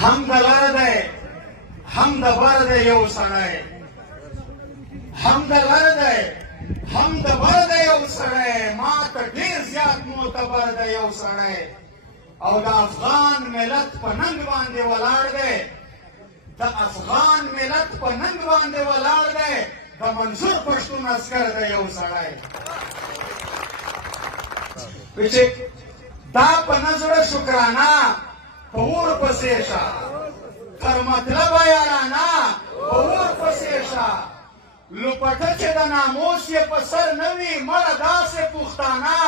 هم د لاره دی هم د بر دی یو سړی هم د لاره دی هم د بر دی یو سړی ما ته ډېر زیات معتبر دی یو سړی او د افغان ملت په ننګ باندې ولاړ دی د افغان ملت په ننګ باندې ولاړ دی د منظور پښتون عسکر دی یو سړی چې دا په نظر شکرانه په اور پسې شه تر مطلبه یارانه په اور پسې شه لوپټه چې د ناموس یې په سر نه وي مړه داسې پښتانه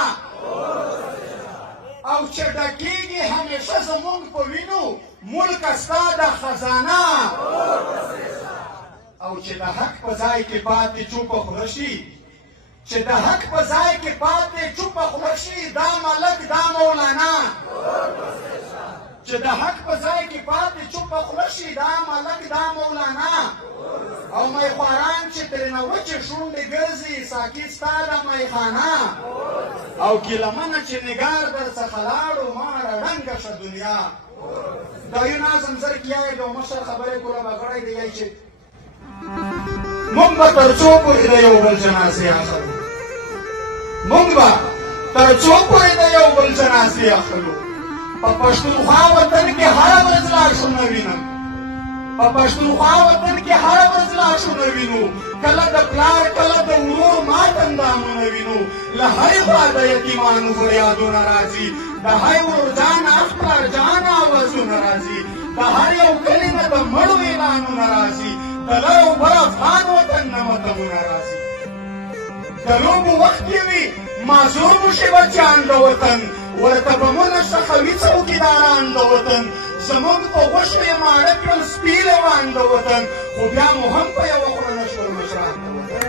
او چې ډکېږي همیشه زموږ په وینو ملک ستا د خزانه او چې د حق په ځای کې پاتې چوپه خوله شي چې د حق په ځای کې پاتې چوپه خوله شي دا ملک دا مولانا چې د حق په ځای کې پاتې چوپه خوله شي دا ملک دا مولانا او میخواران چې ترېنه وچې شونډې ګرځي ساقي ستا د میخانه او ګیلمنه چې نګار درڅخه لاړو ماړه ړنګه شه دنیا دا یو نظم زر کیا د مشر خبرې کوله بغړی دی یی چې مونږ به تر څو پورې د یو بل جنازې اخلو مونږ به تر څو پورې د یو بل جنازې اخلو په پښتونخوا وطن کې هره ورځ لاشونه وینم په پښتونخوا وطن کې هره ورځ لاشونه وینو کله د پلار کله د ورور ماتم دامونه وینو له هرې خوا د یتیمانو فریادونه راځي د هر ورور جان اخپلار جان آوازونه راځي د هر یو کلي نه د مړو اعلانونه راځي د لر او بر افغان وطن نه متلونه راځي د لوبو وخت کې وي معذور مو شي بچیان د وطن ورته بمونه ښخوي څوکیداران د وطن زموږ په غوښو یې ماړه کړل سپي لیوان د وطن خو بیا مو هم په یوه خوله نه شول مشران د وطن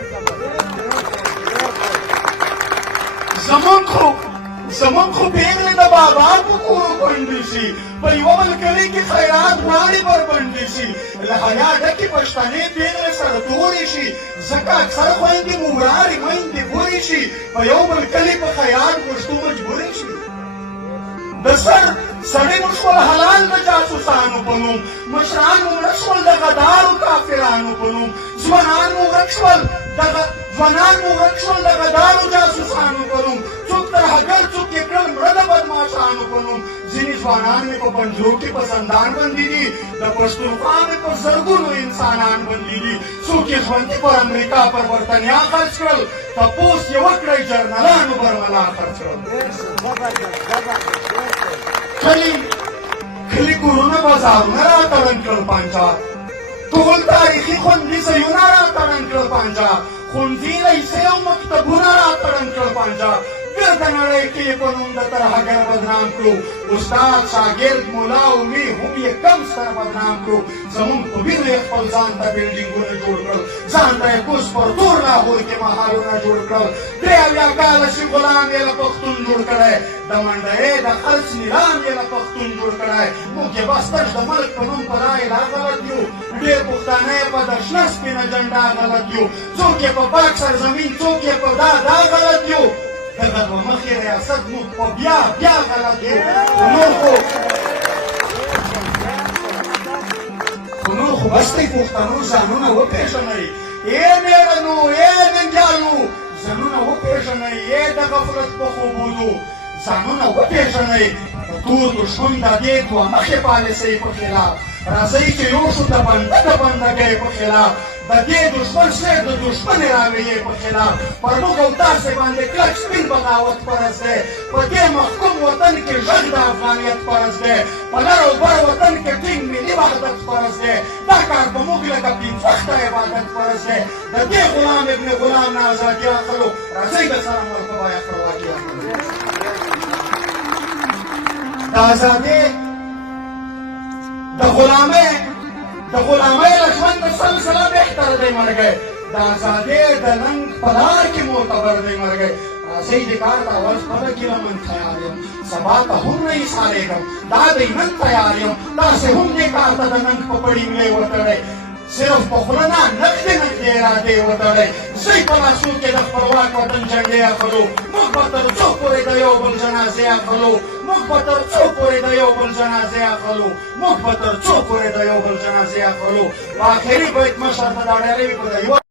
زموږ خو پېغلې د بابا په کورو کونډې شي په یوه بل کلي کې خیرات غواړي بربنډې شي له حیا ډکې پښتنې پېغلې سره تورې شي ځکه اکثر خویندې مورارې میندې بورې شي په یو بل کلي په خیرات غوښتو مجبورې شي د سړی مو شول حلال د جاسوسانو په نوم مشران مو مړه شول د غدارو کافرانو په نوم ځوانان مو ورک شول د غدارو جاسوسانو په نوم څوک ترهګر څوک یې کړل مړه د بدماشانو په نوم ځینې ځوانان مې په پنجرو کې په زندان بندي دي د پښتونخوا مې په زرګونو انسانان بندي دي څوک یې ژوندي پر امریکا پر برطنیا خرڅ کړل تپوس یې وکړئ جرنلانو برملا خرڅ کړل کلي کورونه بازارونه راتړن کړل پنجاب ټول تاریخي خوندي ځایونه راتړن کړل پنجاب ښوونځي لیسې او مکتبونه راتړن کړل پنجاب ګرده نړۍ کې یې په نوم د ترهګر بدنام کړو استاد شاګرد ملا او میر هم یې کم سره بدنام کړو زموږ په وینو یې خپل ځان ته بلډینګونه جوړ کړل ځان ته یې کوز پر تور لاهور کې محالونه جوړ کړل 83 کاله چې غلام یې له پښتون جوړ کړی د منډیې د خلص نظام یې له پښتون جوړ کړی موږ یې بس تش د ملک په نوم په رایې لا غلط یو ډېر پښتانه یې په د شنه سپینه جنډا غلط یو څوک یې په پاک سرزمین څوک یې په دا غلط یو دغه دوه مخې ریاست موږ په بیا غلط یو خو نور خو بس دی پښتنو ځانونه وپېژنئ ای مېړنو ای ننګیالو ځانونه وپېژنئ ای د غفلت په خوبونو ځانونه وپېژنئ د تور دښمن د دې دوه مخې پالیسۍ په خلاف راځئ چې یو شو د بنده د بندګۍ په خلاف د دې دښمن شعر د دښمنې راویې په خلاف پر موږ او تاسې باندې کلک سپین بغاوت فرض دی په دې محکوم وطن کې غږ د افغانیت فرض دی په لر او بر وطن کې ټینګ ملي وحدت فرض دی دا کار په موږ لکه پنځوخته عبادت فرض دی د دې غلام ابن غلام نه ازادي اخلو راځئ د سره مرتبه یې خپلواکي اخلو د ازادۍ د غلامۍ له ژونده سلسله بهتر دی مرګی د ازادۍ د ننګ په لار کې معتبر دی مرګی راځئ د کار ته اول خپله ګیله من خیال یم سبا ته هم نه ایسارېږم دا دی نن تیار یم تاسې هم دې کار ته د ننګ په پړي ملې وتړئ صرف په خوله نه نقدې نقدې ارادې وتړئ زوی په لاسو کې د خپلواک وطن جنډې اخلو موږ به تر څو پورې د یو بل جنازې اخلو موږ به تر څو پورې د یو بل جنازې اخلو موږ به تر څو پورې د یو بل جنازې اخلو په آخري بیت مشر ته دا ډېرې په